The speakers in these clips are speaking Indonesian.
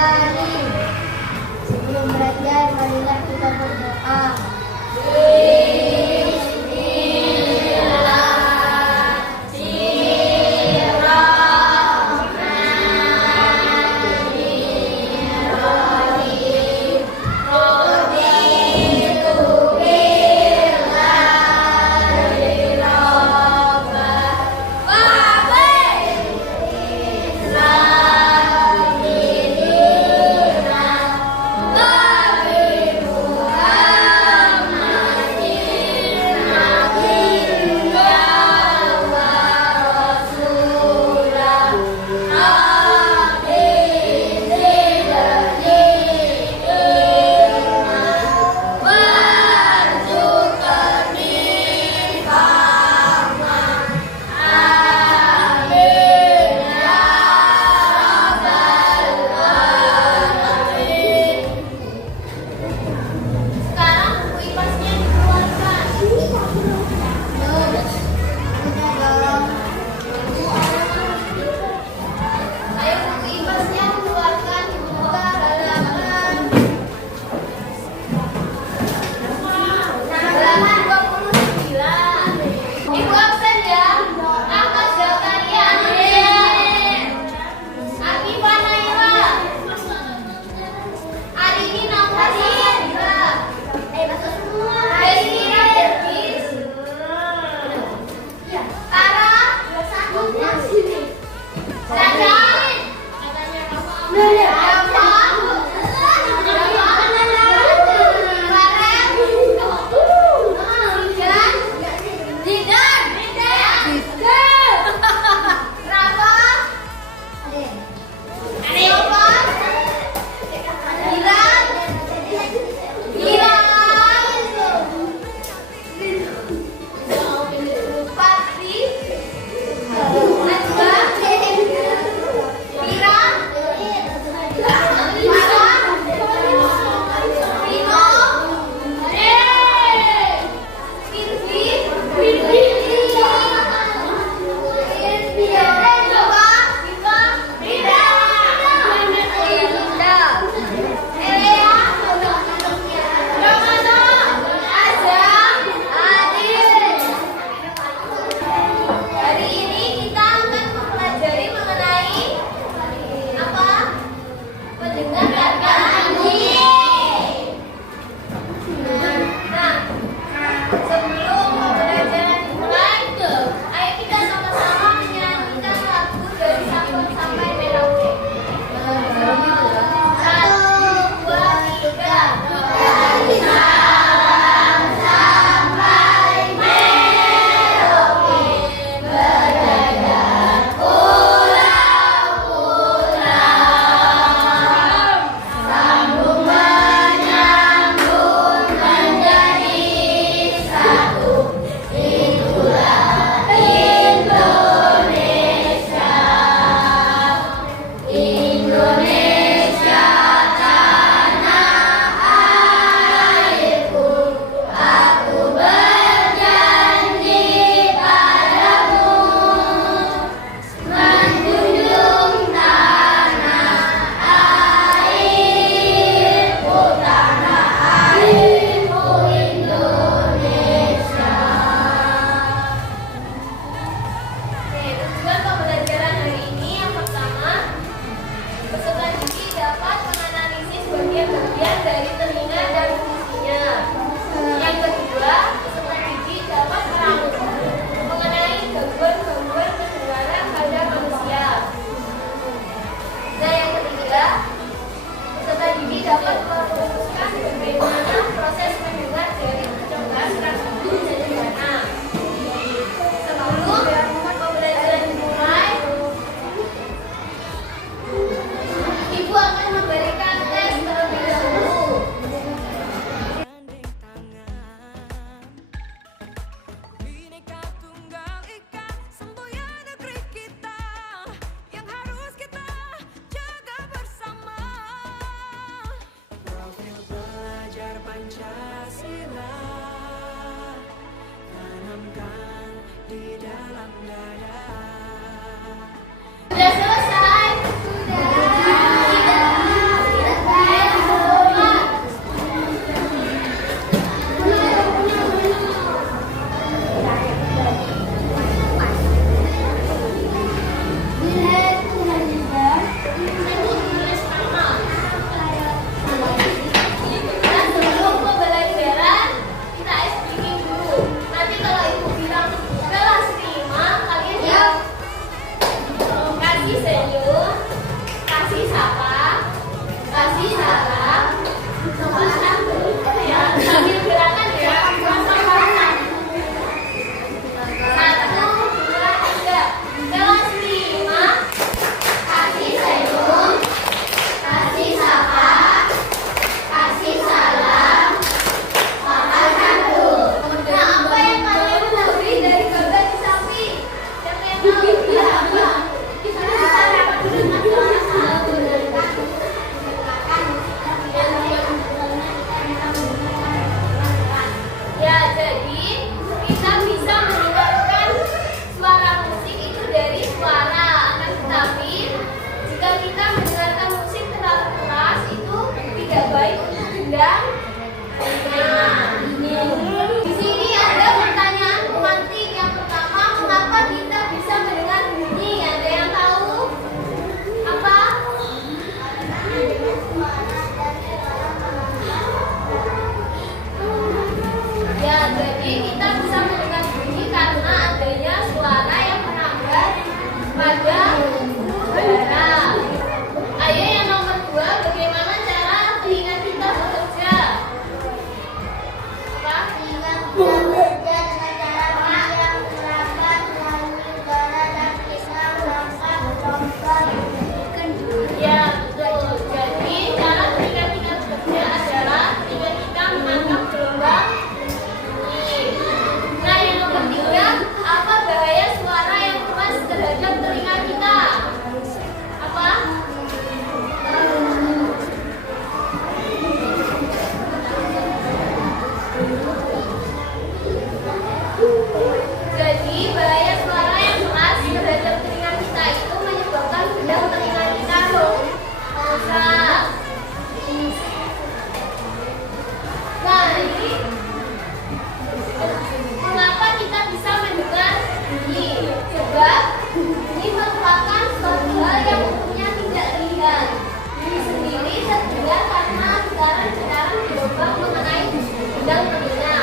sekali. Sebelum belajar, marilah kita berdoa. kasih senyum, kasih sapa, kasih salam, ya, sambil gerakan ya, sama-sama. 1, 2, 3. Kelas 5. Kasih senyum, kasih sapa, kasih salam, sama satu. Nah, apa yang kalian ketahui dari gambar di samping? Siapa yang tahu? Ya, apa? Kita dapat dengan ya, jadi kita bisa mendengarkan suara musik itu dari suara. Akan tetapi jika kita mendengarkan musik terlalu keras itu tidak baik untuk gendang. Nah, di sini ada pertanyaan pemantik. Yang pertama, mengapa kita bisa mendengar bunyi? Ada yang tahu? Apa? Ya, jadi kita bisa mendengar bunyi karena adanya suara yang merambat pada udara. Ayo yang nomor 2, bagaimana cara telinga kita bekerja? Apa? Telinga bekerja dengan cara yang merambat melalui udara dan kita melakukan gelombang. Ya, betul. Jadi cara telinga kita bekerja adalah telinga kita menangkap gelombang. Nah, yang nomor 3, apa bahaya suara yang keras terhadap telinga kita? Apa? Jadi, bahaya suara yang keras terhadap telinga kita itu menyebabkan gendang telinga kita rusak. Nah, ini mengapa kita bisa mendengar bunyi? Sebab bunyi merupakan suatu hal yang umumnya tidak terlihat. Bunyi sendiri terdengar karena getaran-getaran gelombang mengenai gendang telinga.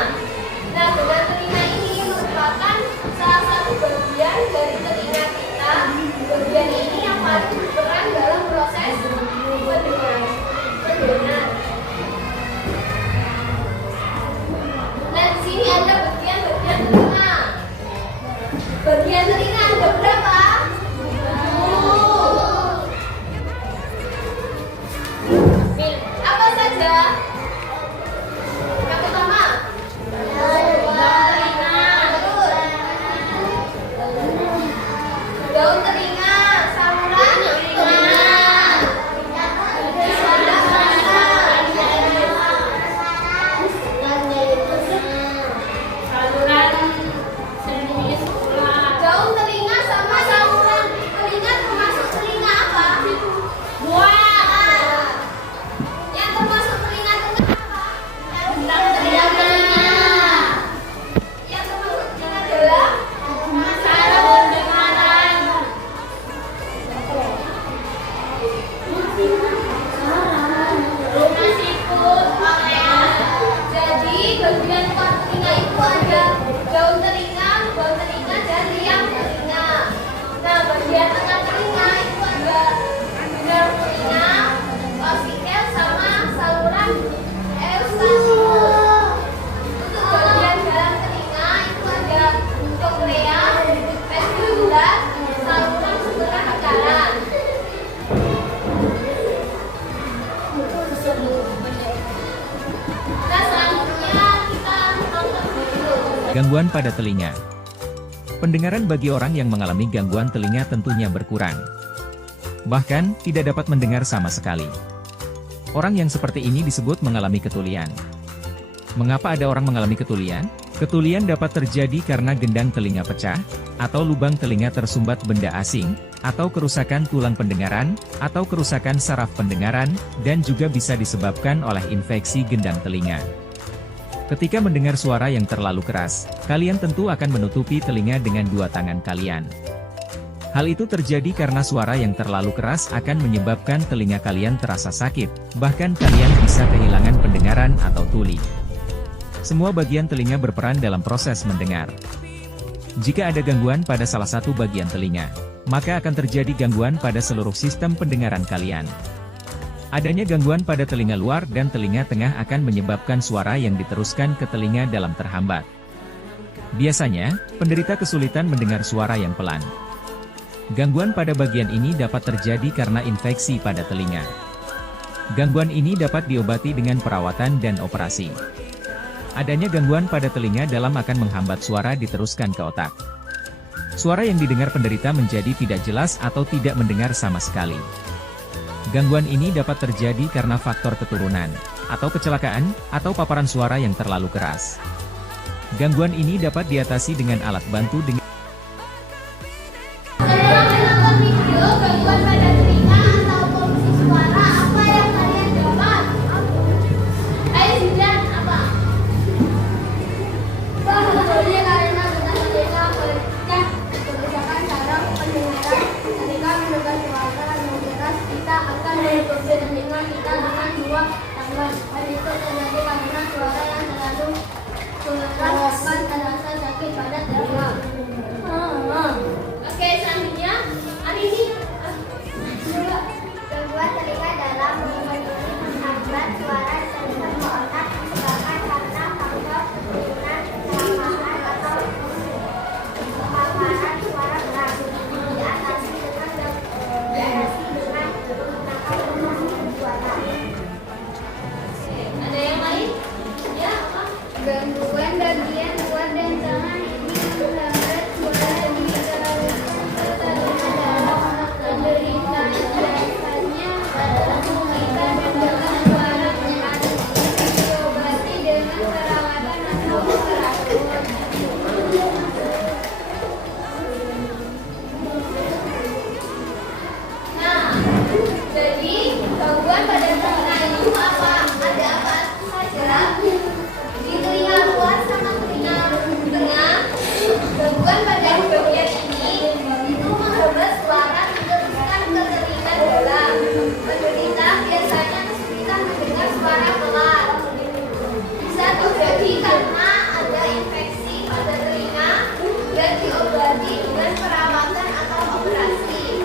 Nah, gendang telinga ini merupakan salah satu bagian dari telinga kita. Bagian ini yang paling berperan dalam proses pendengaran. Nah, di sini ada bagian-bagian telinga. Bagian telinga ada berapa? 10. Apa saja? Yang pertama, daun telinga, saluran telinga, daun telinga sama saluran telinga termasuk telinga apa? Buah. Yang termasuk telinga tengah apa? Telinga telinga. Yang termasuk telinga dalam? Saraf pendengaran. Sikut, area. Jadi bagian luar telinga itu ada daun telinga, bawah telinga, dan liang telinga. Nah, bagian tengah telinga itu ada nerf telinga, oksikel, sama saluran eustachius. Untuk bagian dalam telinga itu ada koklea, vestibular, saluran sumberan tekanan. Nah, selanjutnya kita nonton dulu. Gangguan pada telinga. Pendengaran bagi orang yang mengalami gangguan telinga tentunya berkurang. Bahkan, tidak dapat mendengar sama sekali. Orang yang seperti ini disebut mengalami ketulian. Mengapa ada orang mengalami ketulian? Ketulian dapat terjadi karena gendang telinga pecah, atau lubang telinga tersumbat benda asing, atau kerusakan tulang pendengaran, atau kerusakan saraf pendengaran, dan juga bisa disebabkan oleh infeksi gendang telinga. Ketika mendengar suara yang terlalu keras, kalian tentu akan menutupi telinga dengan dua tangan kalian. Hal itu terjadi karena suara yang terlalu keras akan menyebabkan telinga kalian terasa sakit, bahkan kalian bisa kehilangan pendengaran atau tuli. Semua bagian telinga berperan dalam proses mendengar. Jika ada gangguan pada salah satu bagian telinga, maka akan terjadi gangguan pada seluruh sistem pendengaran kalian. Adanya gangguan pada telinga luar dan telinga tengah akan menyebabkan suara yang diteruskan ke telinga dalam terhambat. Biasanya, penderita kesulitan mendengar suara yang pelan. Gangguan pada bagian ini dapat terjadi karena infeksi pada telinga. Gangguan ini dapat diobati dengan perawatan dan operasi. Adanya gangguan pada telinga dalam akan menghambat suara diteruskan ke otak. Suara yang didengar penderita menjadi tidak jelas atau tidak mendengar sama sekali. Gangguan ini dapat terjadi karena faktor keturunan, atau kecelakaan, atau paparan suara yang terlalu keras. Gangguan ini dapat diatasi dengan alat bantu dengan Setelah menonton video gangguan pada telinga atau polusi suara, apa yang kalian dapat? Ayo Zidan, apa? Bahaya karena getah telinga berkah kerusakan saraf pendengaran. Ketika mendengar suara yang keras, kita akan menutupi telinga kita dengan dua tangan. Hal itu terjadi karena suara yang terlalu keras akan terasa sakit pada telinga. Oke, selanjutnya hari ini Gangguan telinga dalam memenuhi menghambat suara serta ke otak disebabkan karena faktor keturunan, kecelakaan atau paparan suara keras. Diatasi dengan menggunakan pemanasan suara. ada yang lain? Ya, apa? Gangguan bagian luar dan tangan ini menghambat suara diteruskan ke telinga dalam. Penderita biasanya adalah menderita mendengar suara keras. Diobati dengan perawatan atau operasi. Nah, jadi gangguan pada telinga itu apa? Ada apa saja? Di telinga luar sama telinga tengah, gangguan pada bagian ini itu menghambat suara diteruskan ke telinga dalam. Penderita biasanya kesulitan mendengar suara pelan. Bisa terjadi karena ada infeksi pada telinga dan diobati dengan perawatan atau operasi.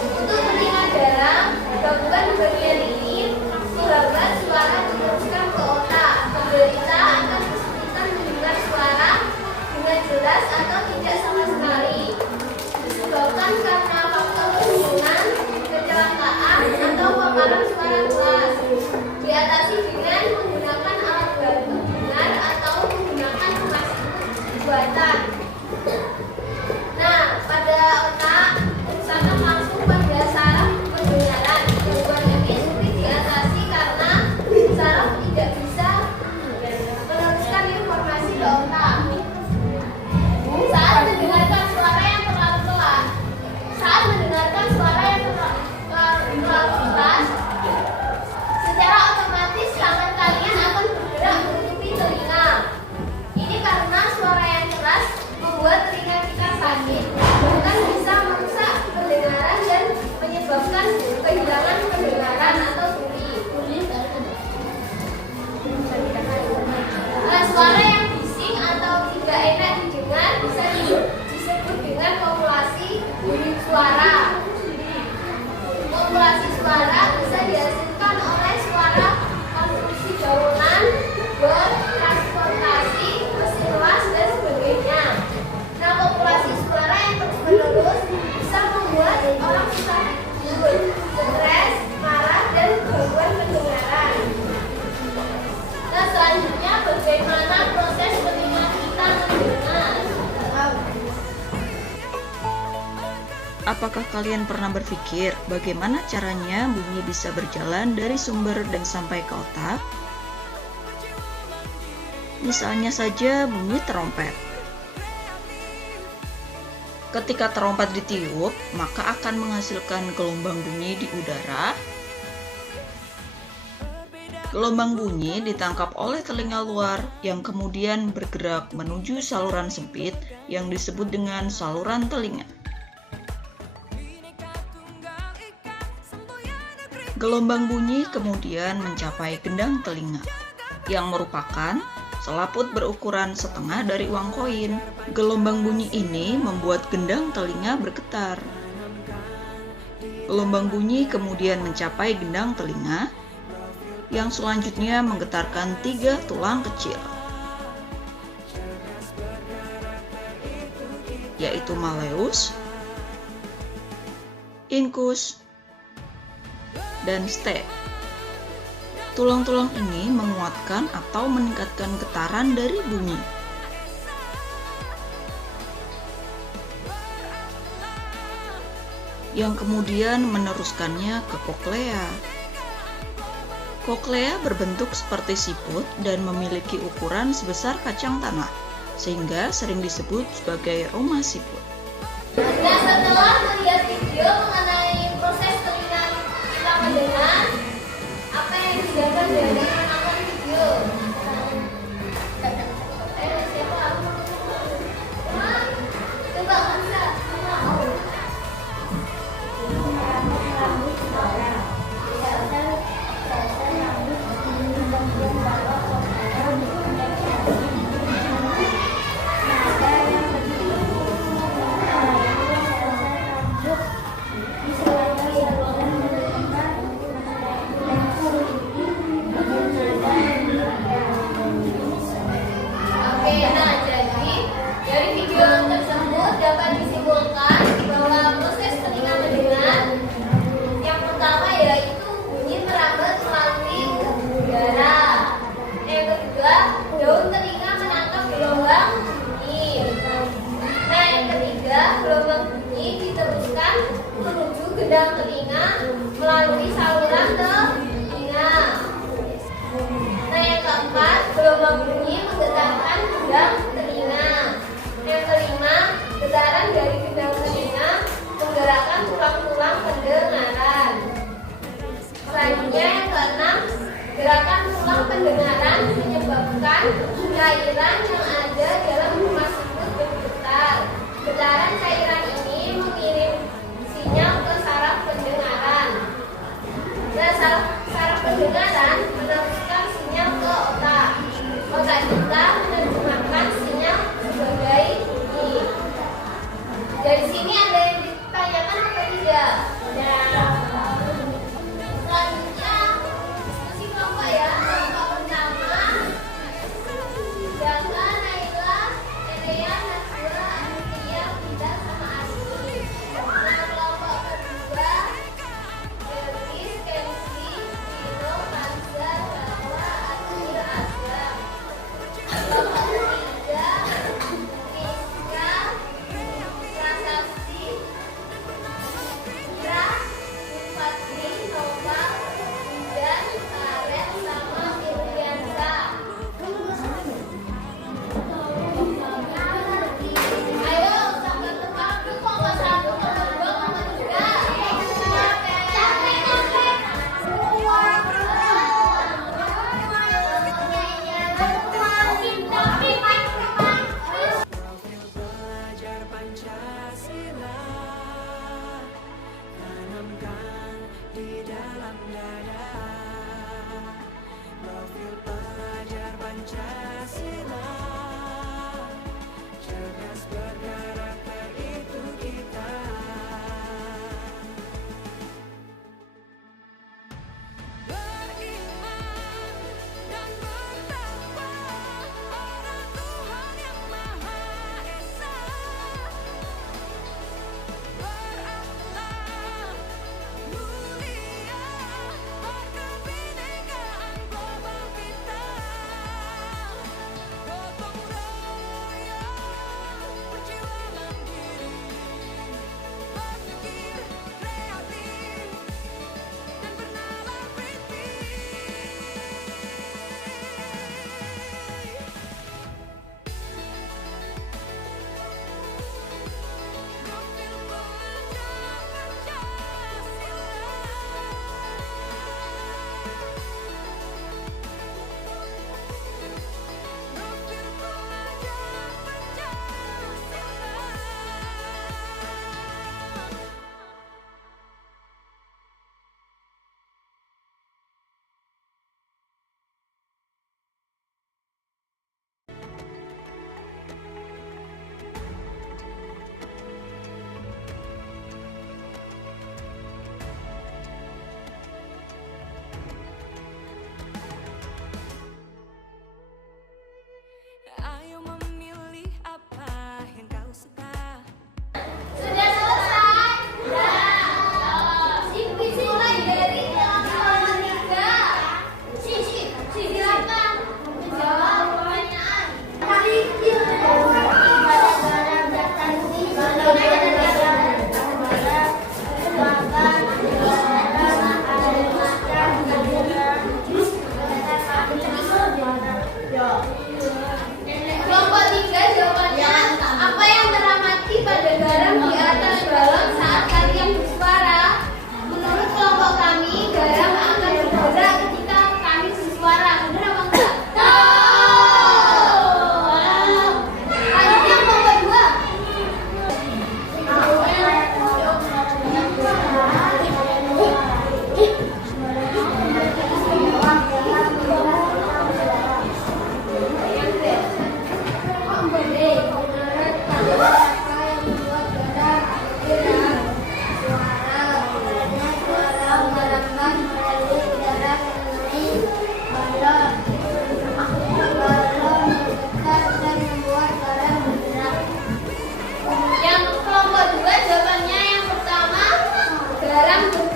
Untuk telinga dalam, gangguan bagian ini menghambat suara diteruskan ke otak. Penderita akan kesulitan mendengar suara dengan jelas atau tidak sama sekali. Disebabkan karena faktor keturunan, kecelakaan, atau paparan suara keras. Diatasi dengan menggunakan alat bantu dengar atau menggunakan pemasukan buatan. Nah, pada otak, usahakan langsung pada saraf pendengaran. Gangguan ini sulit diatasi karena saraf tidak bisa meneruskan informasi ke otak. Saat mendengarkan suara yang terlalu pelan, secara otomatis tangan kalian akan bergerak menutupi telinga. Ini karena suara yang keras membuat telinga kita sakit, bahkan bisa merusak pendengaran dan menyebabkan kehilangan pendengaran atau tuli. Nah, suara yang bising atau tidak enak didengar bisa disebut dengan populasi unit suara. Populasi suara bisa dihasilkan oleh suara konstruksi bangunan, bor, transportasi, mesin las, dan sebagainya. Nah, populasi suara yang terus-menerus bisa membuat orang susah tidur, stres, marah, dan gangguan pendengaran. Nah, selanjutnya bagaimana proses telinga kita mendengar? Apakah kalian pernah berpikir bagaimana caranya bunyi bisa berjalan dari sumber dan sampai ke otak? Misalnya saja bunyi terompet. Ketika terompet ditiup, maka akan menghasilkan gelombang bunyi di udara. Gelombang bunyi ditangkap oleh telinga luar yang kemudian bergerak menuju saluran sempit yang disebut dengan saluran telinga. Gelombang bunyi kemudian mencapai gendang telinga, yang merupakan Selaput berukuran setengah dari uang koin. Gelombang bunyi ini membuat gendang telinga bergetar. Gelombang bunyi kemudian mencapai gendang telinga, yang selanjutnya menggetarkan 3 tulang kecil, yaitu malleus, incus, dan step. Tulang-tulang ini menguatkan atau meningkatkan getaran dari bunyi. Yang kemudian meneruskannya ke koklea. Koklea berbentuk seperti siput dan memiliki ukuran sebesar kacang tanah, sehingga sering disebut sebagai rumah siput. Nah, setelah melihat video mengenai proses telinga kita mendengar, apa yang didapat dari menonton video? Siapa? Coba Hamza. Oke, nah jadi dari video tersebut dapat disimpulkan bahwa proses telinga mendengar yang pertama yaitu bunyi merambat melalui udara. Yang kedua, daun telinga menangkap gelombang bunyi. Nah, yang ketiga, gelombang bunyi diteruskan menuju gendang telinga melalui saluran telinga. Nah, yang keempat, gelombang bunyi menggetarkan gendang telinga. Yang kelima, getaran dari gendang telinga menggerakkan tulang-tulang pendengaran. Selanjutnya yang keenam, gerakan tulang pendengaran menyebabkan cairan yang ada dalam rumah siput bergetar. Getaran cairan ini mengirim sinyal ke saraf pendengaran. Nah, saraf pendengaran meneruskan sinyal ke otak. Otak kita menerjemahkan sinyal sebagai bunyi. Dari sini ada yang ditanyakan atau tidak? Selanjutnya diskusi kelompok ya. Kelompok pertama, Daka, Naila, Erea, Najwa, Anutia, Vida, sama Asmi. Nah, kelompok kedua, Deris, Kenzi, Vino, Kanza, Jawa, Adil, Azam. Kelompok ketiga, Rizka, Prasasti, Ira, Fatri, Nova, dan Karen, sama Firliansa. Ayo, sampai tempat kelompok 1, kelompok 2, kelompok 3.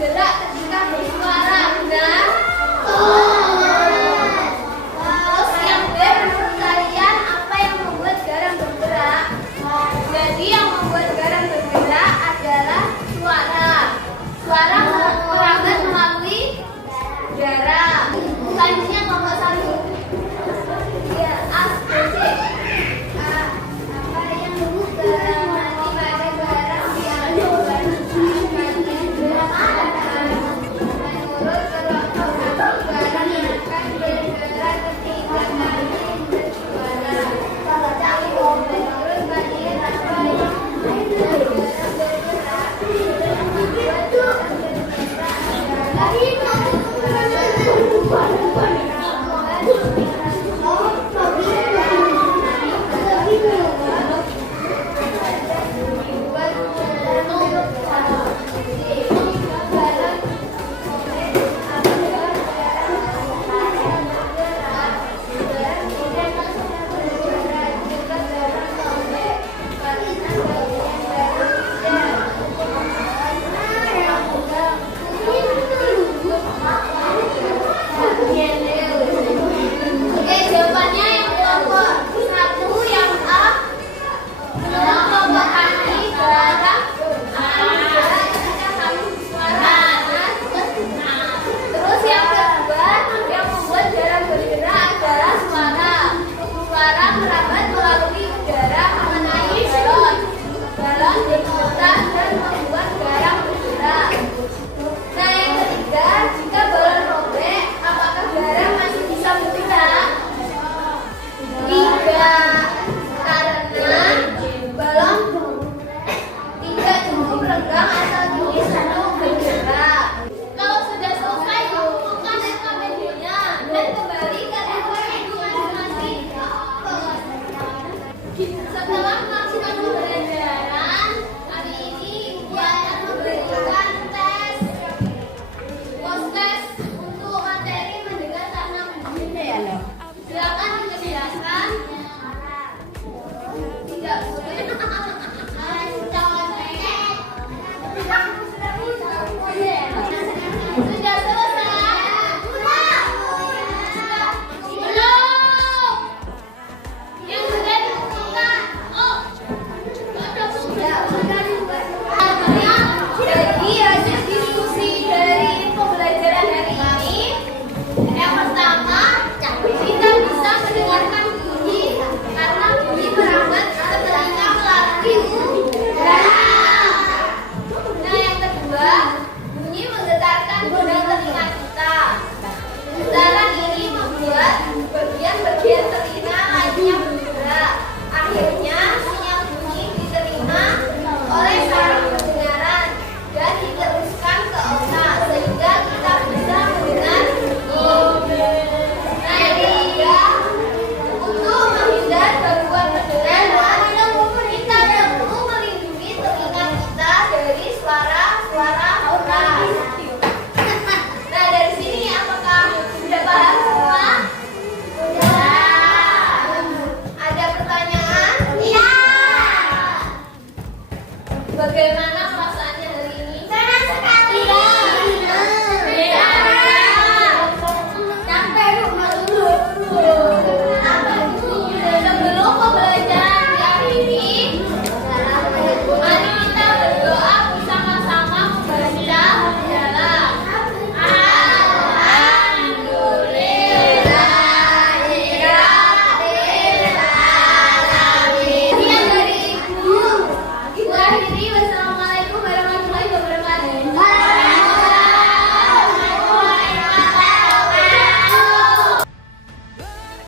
bergerak ketika bersuara. Benar? Terus yang B, menurut kalian apa yang membuat garam bergerak? Jadi yang membuat garam bergerak adalah suara. Suara merambat melalui udara. Selanjutnya kelompok 1. Ya, A, B, C. A. Apa yang membuat garam mati pada garam yang berwarna bagian belakang? Menurut kelompok 1, garam akan bergerak ketika kalian bersuara. Menurut kalian apa yang membuat garam bergerak? Yang membuat garam bergerak adalah